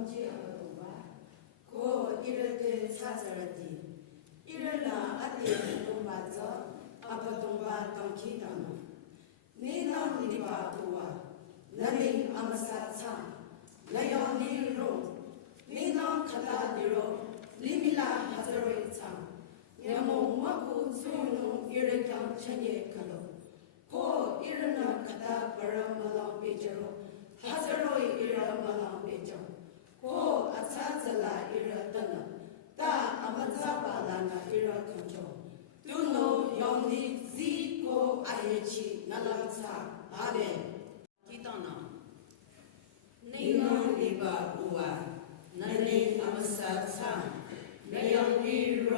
범죄하거든가 고 이럴 때 사절하디 이럴나 아띠에 동바저 아파동바 동키다노 니나 니바 두와 나미 아마사차 나요 니로 니나 카다디로 리밀라 하저로이차 야모 마쿠 수용노 이르경 천예 카도 고 이르나 카다 바람마라 베저로 하저로이 이르마라 베저 고 아차자라 이르다나 다 아마자바라나 이르칸조 두노 영니 지고 아예치 나람사 아멘 기도나 니노 리바 우와 나니 아마사차 나영리롱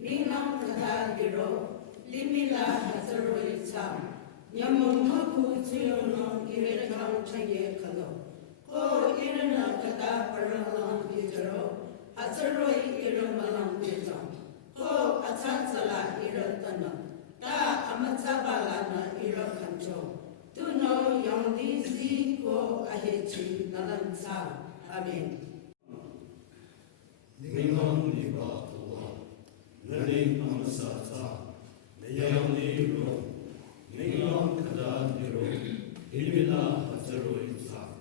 니노 카다디로 리밀라 하저로이차 야몽하고 지요노 이르경 천예 카도 고 이르나 카다 바람마라 베저로 하저로이 이르마라 베저 고 아차차라 이르다나 다 아마차발라나 이르칸조 두노 영디지 고 아헤치 나람사 아멘 닝랑 니바 두와 나니 아마사차 내양니로 닝랑 카다니로 일밀라 하저로이차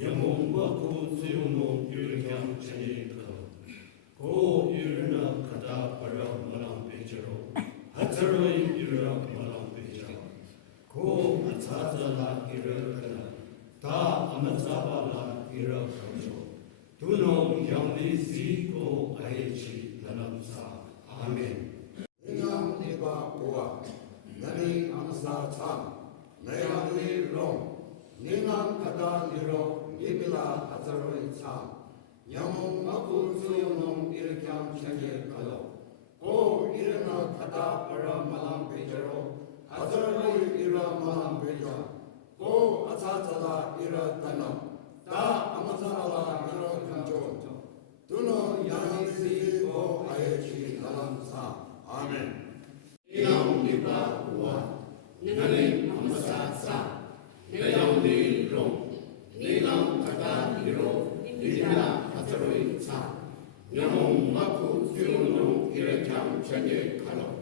영웅과 고수용노 유령 천일커 고 유르나 카다 바람 마랑 베저로 하저로이 유령 마랑 베저 고 아차자라 이르카나 다 아마차바라 이르카죠 두노 영리지고 아이치 나람사 아멘 닝랑 니바 우와 나니 아마사차 나야니롱 닝랑 카다니로 리밀라 하저로이차 영웅 마쿠 수용농 이르경 천예 가도 고 이르나 카다 바람마랑 베저로 하저로이 이르마랑 베저 고 아차차라 이르다노 다 아마사라 이르칸조 두노 양이시고 아예치 나람사 아멘 닝랑 니바 우와 나니 아마사차 내양니로 닝랑 카다니로 리밀라 하저로이차 영웅 마쿠 수용노 이르경 천예 가도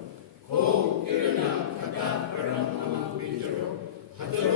고 이르나 카다 바람 마랑 베저로 하저로